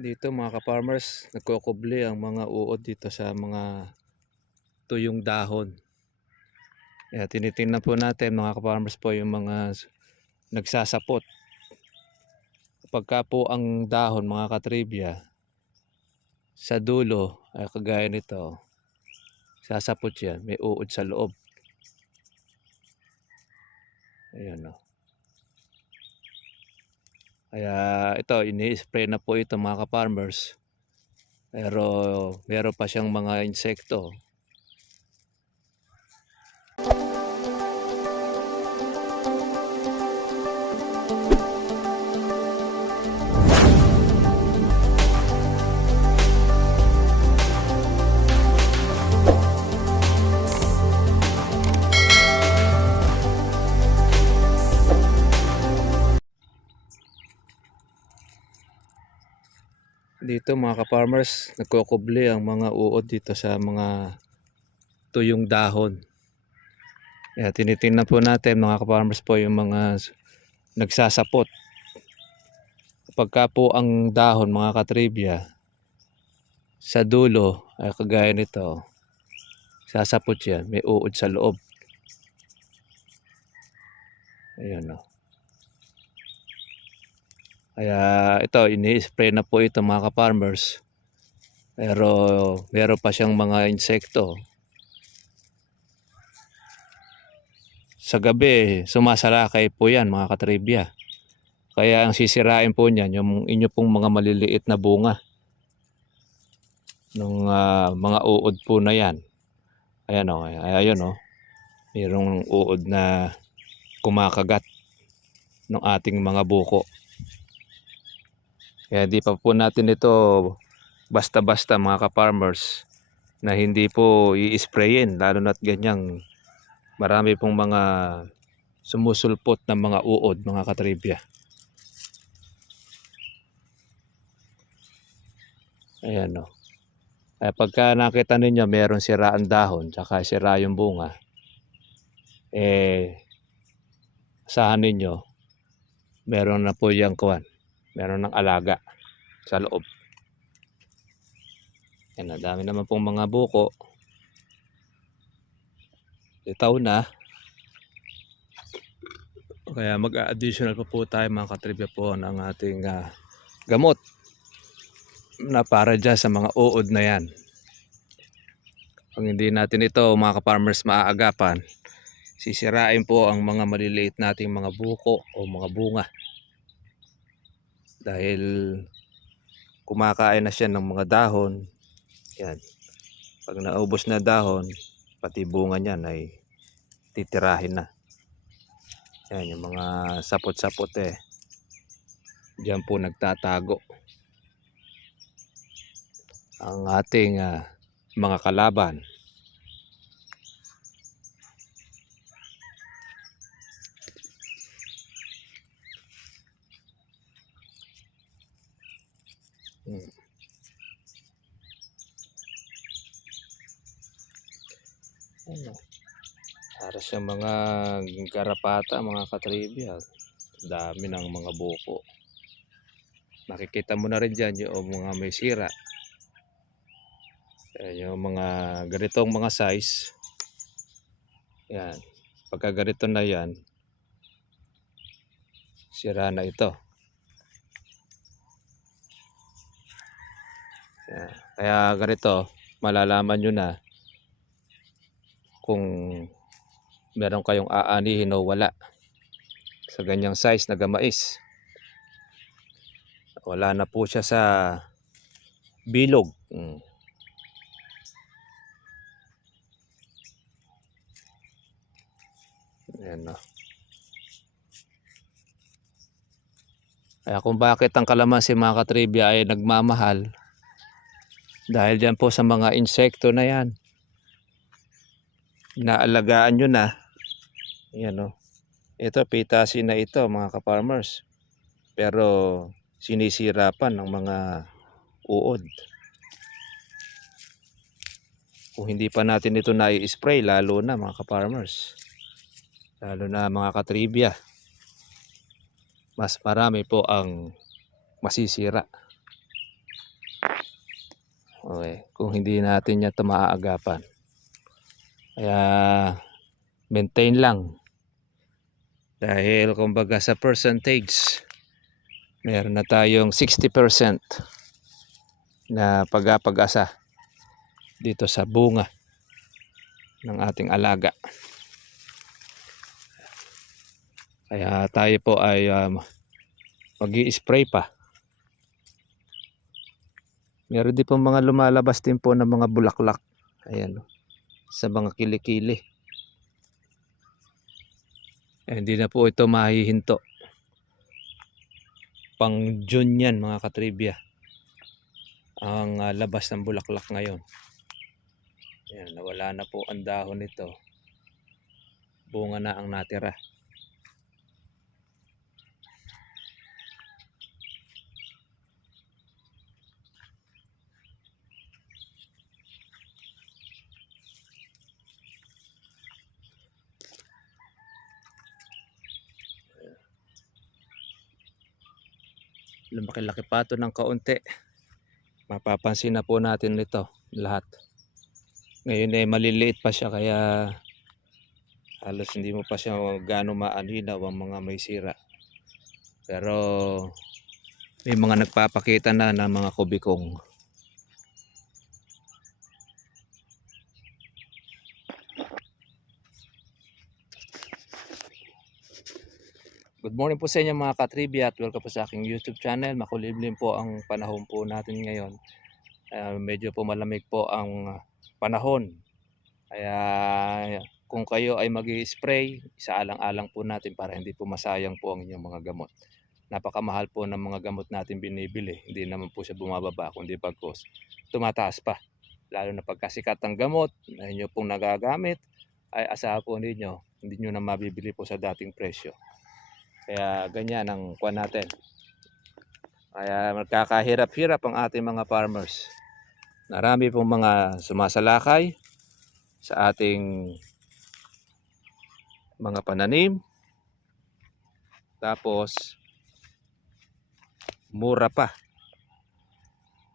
Dito mga ka-farmers, nagkukubli ang mga uod dito sa mga tuyong dahon. Kaya tinitingnan po natin mga ka-farmers po yung mga nagsasapot. Pagka po ang dahon mga katribya sa dulo ay kagaya nito, sasapot yan, may uod sa loob. Ayan o. Kaya ito, ini-spray na po ito mga ka-farmers. Pero meron pa siyang mga insekto. Dito mga ka-farmers, nagkukubli ang mga uod dito sa mga tuyong dahon. Kaya tinitingnan po natin mga ka-farmers po yung mga nagsasapot. Pagka po ang dahon mga katribya sa dulo ay kagaya nito, sasapot yan, may uod sa loob. Ayan o. Kaya ito, ini-spray na po ito mga ka-farmers. Pero meron pa siyang mga insekto. Sa gabi, sumasalakay po yan mga katribya. Kaya ang sisirain po niyan, yung inyo pong mga maliliit na bunga. Ng mga uod po na yan. Ayan o, ayun o. Mayroong uod na kumakagat ng ating mga buko. Kaya di pa po natin ito basta-basta mga ka-farmers na hindi po i-sprayin, lalo na't ganyang marami pong mga sumusulpot ng mga uod mga katribya. Ayan o. Kaya pagka nakita ninyo meron siraan dahon tsaka sira yung bunga, asahan ninyo meron na po yung kuwan, meron ng alaga sa loob. Yan, dami naman pong mga buko. Itaw na. Kaya mag-additional pa po tayo mga katribya po ng ating gamot na para dyan sa mga uod na yan. Kung hindi natin ito mga ka-farmers maaagapan, sisirain po ang mga maliliit nating mga buko o mga bunga. Dahil kumakain na siya ng mga dahon. Yan. Pag naubos na dahon, pati bunga niyan ay titirahin na. Yan, yung mga sapot-sapot diyan po nagtatago ang ating mga kalaban. Ano? Para sa mga garapata, mga katribya, dami ng mga buko. Makikita mo na rin dyan yung mga may sira. Yung mga ganitong mga size. Yan. Pagka ganito na yan, sira na ito. Yan. Kaya ganito, malalaman nyo na kung meron kayong aanihin o wala sa ganyang size na gamais. Wala na po siya sa bilog. Ayan na. Kaya kung bakit ang kalamansi mga katribya ay nagmamahal, dahil dyan po sa mga insekto na yan. Naalagaan nyo na. Ayan o. Ito, pitasin na ito mga ka-farmers. Pero sinisira pa ng mga uod. Kung hindi pa natin ito na-i-spray, lalo na mga ka-farmers. Lalo na mga katribya. Mas marami po ang masisira. Okay, kung hindi natin yan ito maaagapan. Kaya maintain lang. Dahil kumbaga sa percentage, meron na tayong 60% na pag-asa dito sa bunga ng ating alaga. Kaya tayo po ay mag-i-spray pa. Meron din po mga lumalabas din po ng mga bulaklak. Ayan, sa mga kilikili. Hindi na po ito mahihinto. Pang June yan mga katribya. Ang labas ng bulaklak ngayon. Ayan, nawala na po ang dahon nito. Bunga na ang natira. Lumaki-laki pa ito ng kaunti. Mapapansin na po natin nito lahat. Ngayon ay maliliit pa siya kaya halos hindi mo pa siya gaano maaninaw ang mga may sira. Pero may mga nagpapakita na ng mga kubikong. Good morning po sa inyo mga katribya at welcome po sa aking YouTube channel. Makulimlim po ang panahon po natin ngayon. Medyo po malamig po ang panahon. Kaya kung kayo ay mag-i-spray, isaalang-alang po natin para hindi po masayang po ang inyong mga gamot. Napakamahal po ng mga gamot natin binibili. Hindi naman po siya bumababa kundi bagkus tumataas pa. Lalo na pagkasikat ng gamot na inyo pong nagagamit, ay asahan po ninyo, hindi nyo na mabibili po sa dating presyo. Kaya ganyan ang kuha natin. Kaya magkakahirap-hirap ang ating mga farmers. Marami pong mga sumasalakay sa ating mga pananim. Tapos mura pa.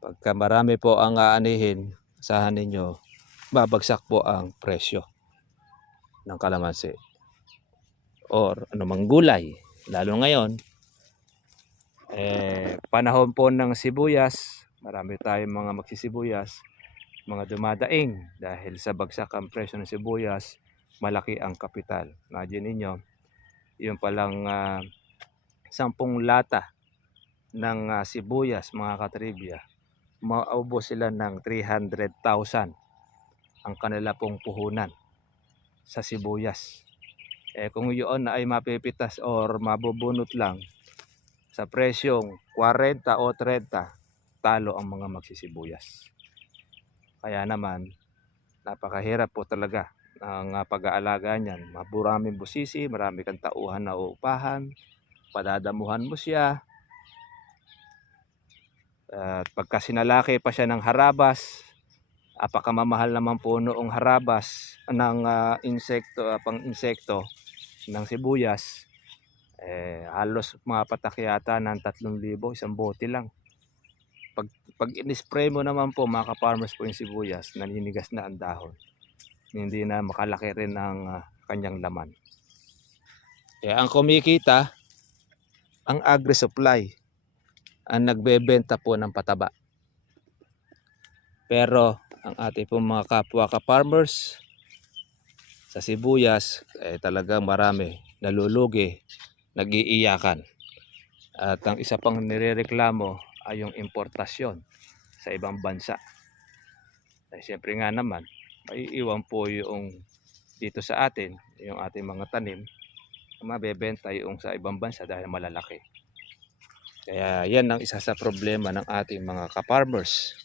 Pagka marami po ang aanihin, asahan ninyo, babagsak po ang presyo ng kalamansi or anumang gulay. Lalo ngayon, panahon po ng sibuyas, marami tayong mga magsisibuyas, mga dumadaing dahil sa bagsak ang presyo ng sibuyas, malaki ang kapital. Imagine ninyo, yung palang 10 lata ng sibuyas mga katribya, maubos sila ng 300,000 ang kanila pong puhunan sa sibuyas. Kung yun ay mapipitas or mabubunot lang sa presyong 40 o 30, talo ang mga magsisibuyas. Kaya naman, napakahirap po talaga ang pag-aalaga niyan. Maraming busisi, marami kang tauhan na uupahan, padadamuhan mo siya. At pagka sinalaki pa siya ng harabas, apakamamahal naman po noong harabas ng pang-insekto ng sibuyas, halos mapatak yata ng 3,000 isang bote lang. Pag in-spray mo naman po mga ka-farmers po yung sibuyas, naninigas na ang dahon. Hindi na makalaki rin ang kanyang laman. Kaya ang kumikita, ang agri-supply ang nagbebenta po ng pataba. Pero ang ating po mga kapwa ka-farmers sa sibuyas, talagang marami nalulugi, nag-iiyakan. At ang isa pang nirereklamo ay yung importasyon sa ibang bansa. Siyempre nga naman, maiiwan po yung dito sa atin, yung ating mga tanim, mabebenta yung sa ibang bansa dahil malalaki. Kaya yan ang isa sa problema ng ating mga ka-farmers.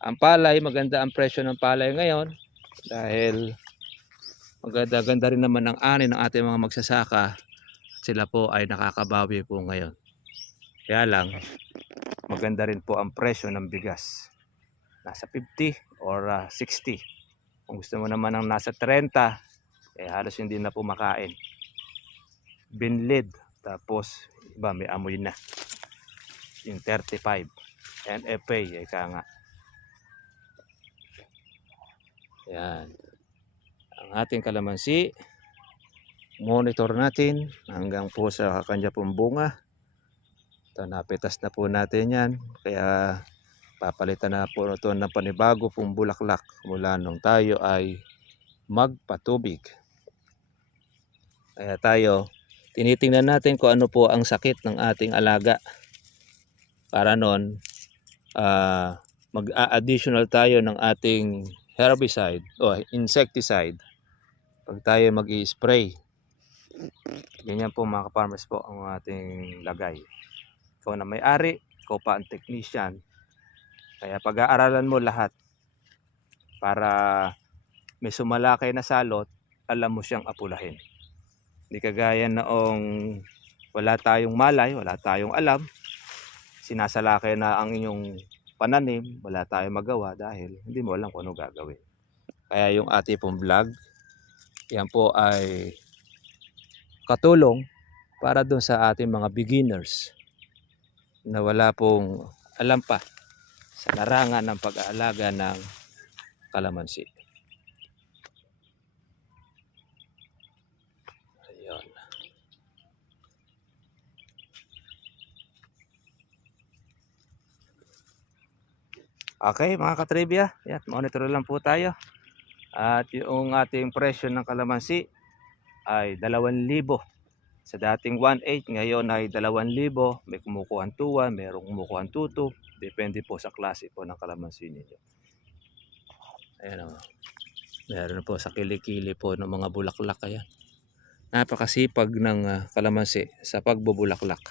Ang palay, maganda ang presyo ng palay ngayon dahil maganda-ganda rin naman ang ani ng ating mga magsasaka. Sila po ay nakakabawi po ngayon. Kaya lang, maganda rin po ang presyo ng bigas. Nasa 50 or 60. Kung gusto mo naman ng nasa 30, halos hindi na po makain. Binlid, tapos iba may amoy na. Yung 35. NFA, ika nga. Yan. Ang ating kalamansi. Monitor natin hanggang po sa kanya pong bunga. Ito, napitas na po natin yan. Kaya papalitan na po ito ng panibago pong bulaklak mula nung tayo ay magpatubig. Kaya tayo, tinitingnan natin kung ano po ang sakit ng ating alaga. Para nun, mag-additional tayo ng ating herbicide o insecticide pag tayo mag-i-spray. Ganyan po mga ka-farmers po ang ating lagay. Ikaw na may-ari, ikaw pa ang technician. Kaya pag-aaralan mo lahat para may sumalakay na salot, alam mo siyang apulahin. Hindi kagaya noong wala tayong malay, wala tayong alam, sinasalakay na ang inyong pananim, wala tayong magawa dahil hindi mo alam kung ano gagawin. Kaya yung ating pong vlog, yan po ay katulong para doon sa ating mga beginners na wala pong alam pa sa larangan ng pag-aalaga ng kalamansi. Ayun. Okay mga katribya, yan, monitor lang po tayo. At yung ating presyo ng kalamansi ay 2,000. Sa dating 1,800, ngayon ay 2,000. May kumukuha 2,100, mayroong kumukuha 2,200. Depende po sa klase po ng kalamansi ninyo. Ayan o. Meron po sa kilikili po ng mga bulaklak. Ayan. Napakasipag ng kalamansi sa pagbubulaklak.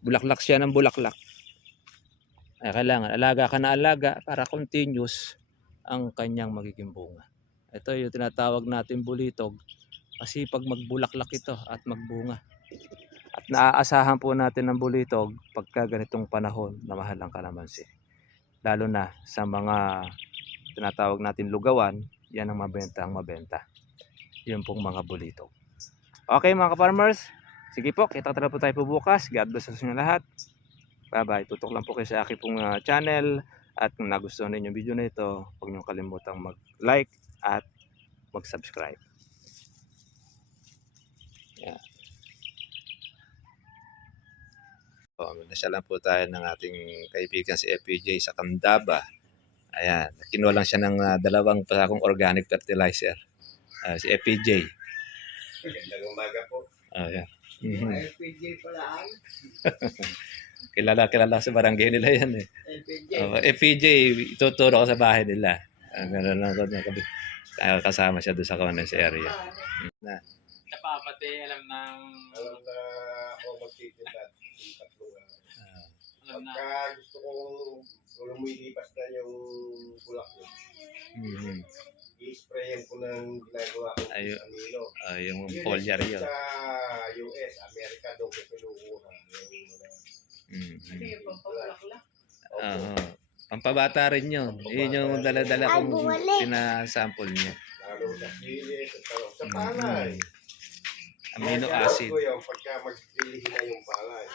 Bulaklak siya ng bulaklak. Ay kailangan alaga ka na alaga para continuous ang kanyang magiging bunga. Ito yung tinatawag natin bulitog. Kasi pag magbulaklak ito at magbunga. At naaasahan po natin ng bulitog pagka ganitong panahon na mahal ang kalamansi. Lalo na sa mga tinatawag natin lugawan, yan ang mabenta. Yun pong mga bulitog. Okay mga ka-farmers, sige po, kita-tala po tayo po bukas. God bless sa inyo lahat. Bye-bye. Tutok lang po kayo sa aking pong channel. At kung nagustuhan ninyo yung video na ito, huwag niyong kalimutang mag-like at mag-subscribe. Yeah. Nasya lang po tayo ng ating kaibigan si FPJ sa Candaba. Ayan, kinuha lang siya ng 2 pasakong organic fertilizer. Si FPJ. Magandang umaga po. Ayan. FPJ pala. Kilala sa barangay nila yan eh. FPJ, ituturo ko sa bahay nila. Gano'n lang kasama siya doon sa Commons area. Na. Pati alam na ako magtitinda yung tatlong. alam na Pagka gusto kong lumilipas na yung bulak yun, i-sprayan ko ng ginagawa ko sa Nilo. Yung foliar yun. Sa US, Amerika, doon ko pinukuha. ano yung pampabulaklak? Pampabata rin yun. Yun yung dala-dala kong pinasample niya. Lalo sa silis, sa palay. Amino acid. Pagka maglilihin na yung palay.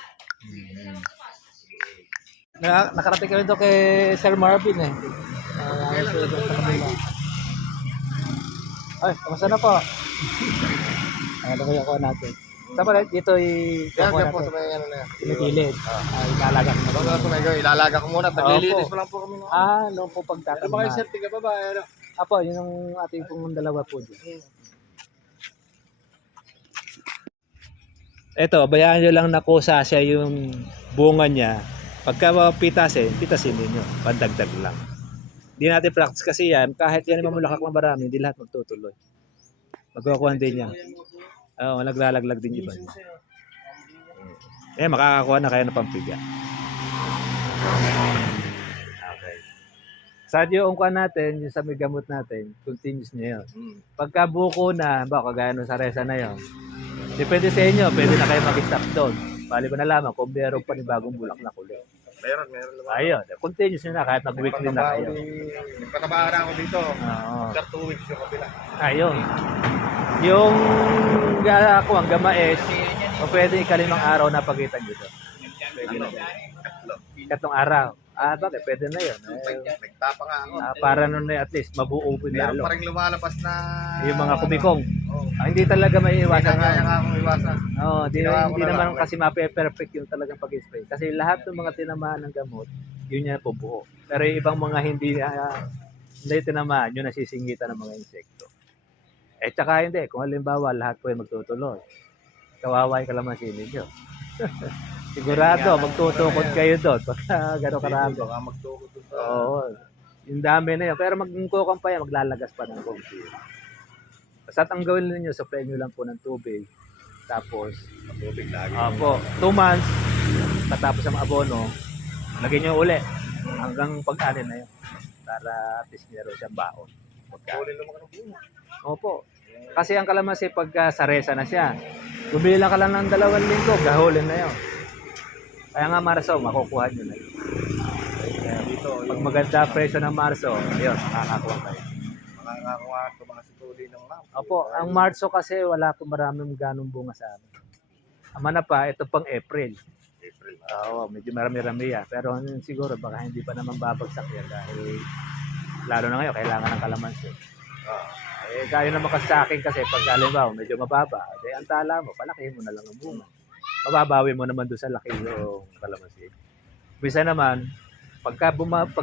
Nakarating kami ito kay Sir Marvin eh. Ay, kamusta na po? Ano ko yung kuha natin? Saan pa dito Kaya po sa may ano na yan. Pinipilid. Ilalaga ko na. Ilalaga ko muna. Taglilinis pa lang po kami. Noon po pagtatanong. Ano ba kayo, sir? Tiga ba ba? Apo, yun ang ating pong dalawa po dito. Ito, bayaan nyo lang na kusa siya yung bunga niya. Pagka pitasin ninyo. Pandagdag lang. Hindi natin practice kasi yan. Kahit yan mamulakak ng marami, hindi lahat magtutuloy. Magkakuha din yan. Oo, naglalaglag din iba. Makakakuha na kayo ng pampiga. Okay. Sa yung kuha natin, yung sa may gamot natin, continuous nyo yun. Pagka buko na, kagaya nung sa resa na yun, depende sa inyo, pwede na kayo mag-stop doon. Bali ko na lamang kung meron pa ni bagong bulaklak ulit. Meron naman. Ayun, continuous nyo na kahit mag-weekly na kayo. Nagpatabahan ako dito. Oo. After 2 weeks yung kabila. Ayun. Yung ako ang gamaes, o pwede ikalimang araw na pagitan dito. Ano? Katong araw. Bakit? Pwede na yun. Nagtapa nga ako. Para nun at least mabuo po Meron lalo. pa rin lumalabas na... Yung mga kumikong. Oo. Hindi talaga may iwasan Kaya yun. nga akong iwasan. Oo, Ginawa ko hindi na naman lang. kasi mape-perfect yung talagang pag-spray. Kasi lahat ng mga tinamaan ng gamot, yun yan po buo. Pero yung ibang mga hindi tinamaan, yun nasisingitan ng mga insekto. Tsaka hindi, kung halimbawa lahat po ay magtutuloy, kawawa yung kalamansi ninyo. Sigurado, magtutukod kayo doon pagka gano'ng karami. Baka magtukod doon sa... Oo, yung dami na yun. Pero magkukang pa yan, maglalagas pa ng konti. Basta ang gawin ninyo, supply nyo lang po ng tubig. Tapos, Tubig lagi. po, 2 months, katapos ang abono, lagyan nyo uli hanggang pag-anin na yun. Para at least meron siyang baon. Huli naman ka ng bunga. Opo. Kasi ang kalamansi pagka saresa na siya, bumili lang ka lang ng 2 linggo, gahulin na yun. Kaya nga Marso, makukuha nyo na yun. Kaya dito, Pag maganda presyo ng Marso, yun, makakakuha kayo. makakakuha ito mga situli ng map. Opo, ang Marso kasi wala po maraming ganong bunga sa amin. Ama na pa, ito pang April. April. Oo, medyo marami-rami yan. Pero siguro baka hindi pa naman babagsak yan dahil lalo na ngayon, kailangan ng kalamansi. Kaya naman kasi sa akin kasi pag halimbawa medyo mababa, ang tala mo, palakihin mo na lang ang bunga. Mababawi mo naman doon sa laki yung kalamansi. Bisa naman, pag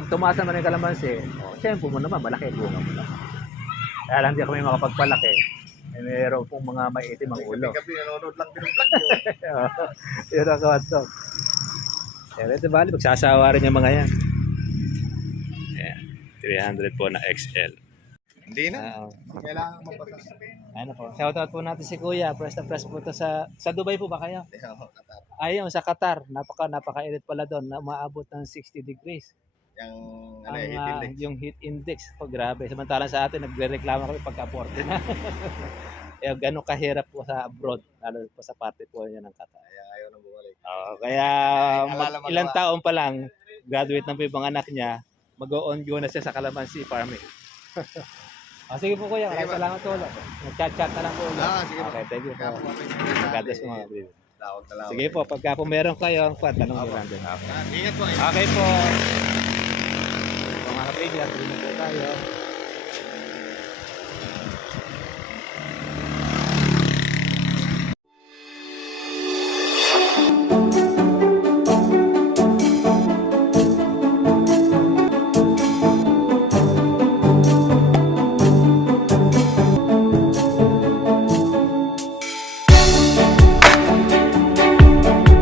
tumaas naman yung kalamansi, tempo mo naman, malaki yung bunga mo naman. Kaya lang di kami makapagpalaki. Mayroon pong mga maitim ang ulo. Gabi, nanonood lang din ng vlog yun. Yun ang kawato. Pero ito bali, magsasawa rin yung mga yan. Ayan, 300 po na XL. Hindi na. Kailangan mapasas. Ano po, shoutout po natin si Kuya. Press na press po ito sa Dubai po ba kayo? Ayun, sa Qatar. Napaka-init pala doon na umaabot ng 60 degrees. Yung, Ang, heat index. yung heat index. Oh, grabe. Samantalang sa atin, nagre-reklamo kami pagka-40 na. Ganun kahirap po sa abroad. Lalo po sa parte po niya ng Qatar. Kaya ayaw nang bumalik. Kaya Alala mo ilang naman. taon pa lang, graduate na po yung mga anak niya, mag-on-go na siya sa calamansi farming. Sige po kuya, maraming salamat po ulit. Nag-chat-chat na lang po ulit. Sige po. Okay, thank you po. Kaya po God bless po mga baby. Lawag na lawag. Sige po, pagka po meron kayo, tanong nyo lang din. Ingat po. Okay po. Mga kapatid, tuloy na po tayo.